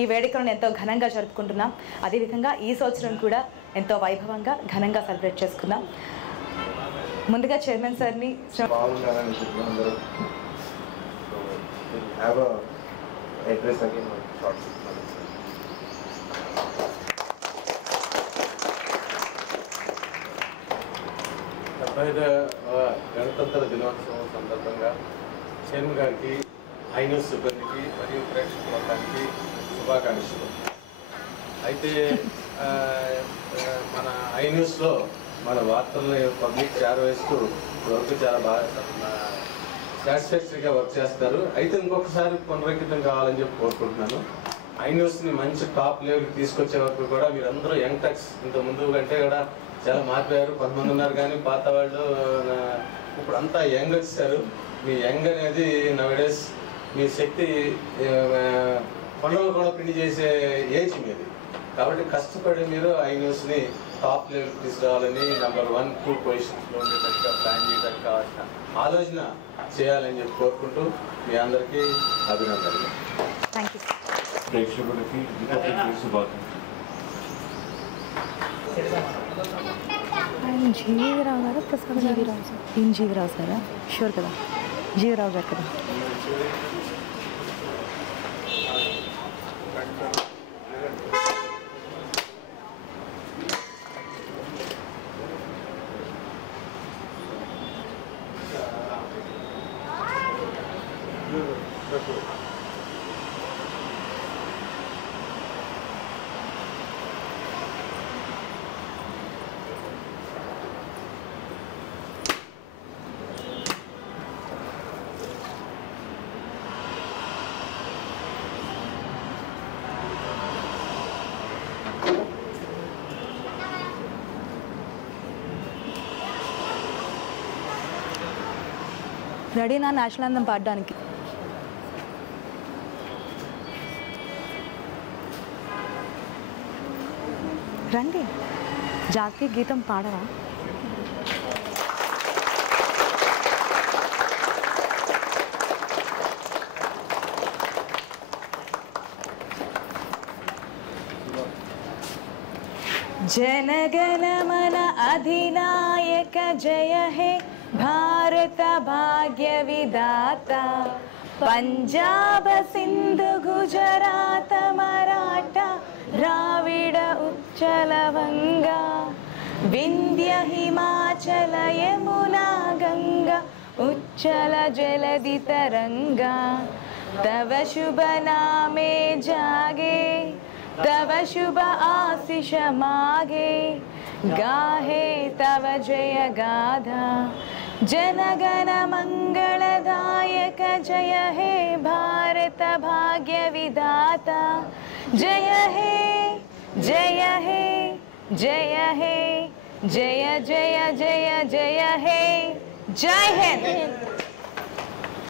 ఈ వేడుకలను ఎంతో ఘనంగా జరుపుకుంటున్నాం. అదేవిధంగా ఈ సంవత్సరం కూడా ఎంతో వైభవంగా ఘనంగా సెలబ్రేట్ చేసుకున్నాం. ముందుగా చైర్మన్ సార్ని గణతంత్ర దినోత్సవం సందర్భంగా చైర్మన్ గారికి, ఐన్యూస్ సిబ్బందికి మరియు ప్రేక్షక లోకానికి శుభాకాంక్షలు. అయితే మన ఐన్యూస్లో మన వార్తల్ని పబ్లిక్ చేరవేస్తూ వరకు చాలా బాగా సాటిస్ఫాక్టరీగా వర్క్ చేస్తారు. అయితే ఇంకొకసారి పునరంకితం కావాలని చెప్పి కోరుకుంటున్నాను. ఐన్యూస్ని మంచి టాప్ లెవెల్కి తీసుకొచ్చే వరకు కూడా మీరందరూ యంగ్ టెక్స్ ఇంత ముందు కంటే కూడా చాలా మారిపోయారు. 11 ఉన్నారు కానీ పాత వాళ్ళు ఇప్పుడు అంతా యంగ్ వచ్చారు. మీ యంగ్ అనేది నవడేస్ మీ శక్తి పనులు కూడా పిండి చేసే ఏజ్ మీది. కాబట్టి కష్టపడి మీరు ఐన్యూస్ని టాప్ లెవెల్కి తీసుకురావాలని నెంబర్ 1, 2 పొజిషన్స్లో ఉండేటట్టుగా ప్లాన్ చేయడానికి కావాల్సిన ఆలోచన చేయాలని చెప్పి కోరుకుంటూ మీ అందరికీ అభినందనలు. ప్రేక్షకులకి శుభాకాంక్షలు. జీవీరావు గారు, ప్రసాద్ జీవీరావు సార్. ఏం జీవీరావు సారా? షూర్ కదా, జీవీరావు గారు కదా. రెడీనా నేషనల్ అందం పాడడానికి? రండి, జాతీయ గీతం పాడరా? जनगणमन अधिनायक जय हे भारत भाग्य विधाता, पंजाब सिंधु गुजरात मराठा द्राविड उच्चल वंगा, विंध्य हिमाचल यमुना गंगा उच्चल जलधि तरंगा, तव शुभ नामे जागे तव शुभ आशीष मागे, गाहे तव जय गाथा, जनगण मंगलदायक जय हे भारत भाग्य विधाता, जय हे जय हे जय हे जय जय जय जय हे, जय हिंद।